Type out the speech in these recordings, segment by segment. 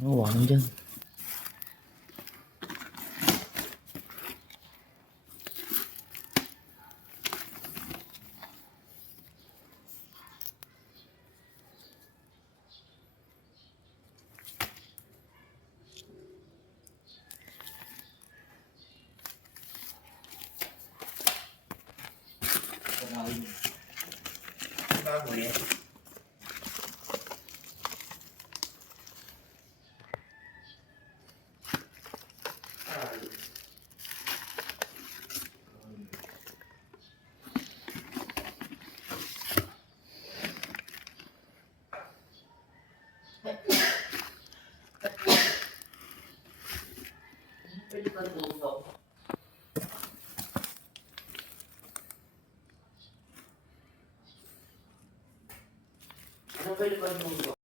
Huwag dyan. Ano pwede ba luto?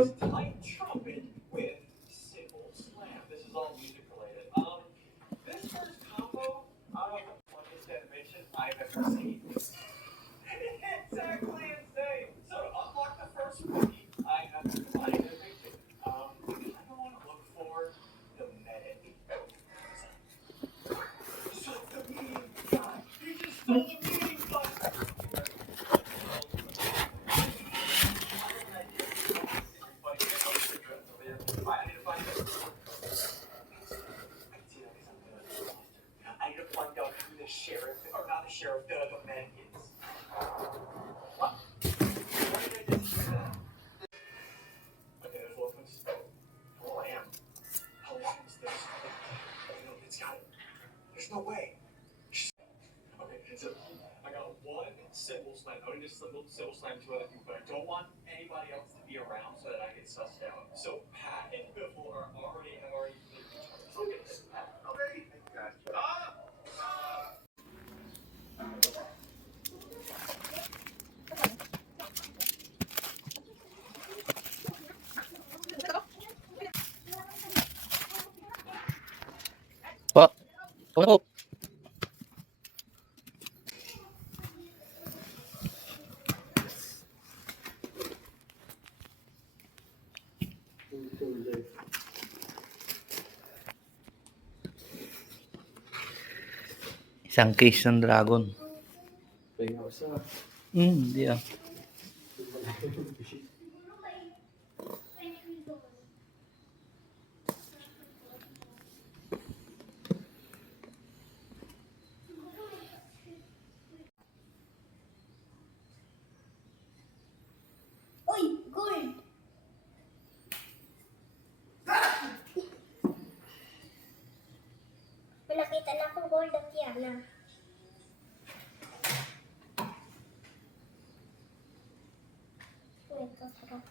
Tight trumpet with cymbal slam. This is all music related. This first combo out of the funniest animation I've ever seen. Exactly insane. So to unlock the first cookie, I have to find a victim. I don't want to look for the medic. So the meeting guy. He just stole the meeting button. I need to find out who the sheriff, or not the sheriff, the man is. What? Why did I just do that? Okay, there's Wolfman's. Oh, I am. How long is this? No, it's got it. There's no way. Okay, so I got one cymbal slam. I need to cymbal slam two other people, but I don't want anybody else to be around so that I get sussed out. So Pat and Biffle have already so get this, Pat. Okay. Gotcha. Po. Una po. Isang case ng dragon. Hindi ah. Uy, gold! May nakita na akong gold ang Kiana. Wait, sarap.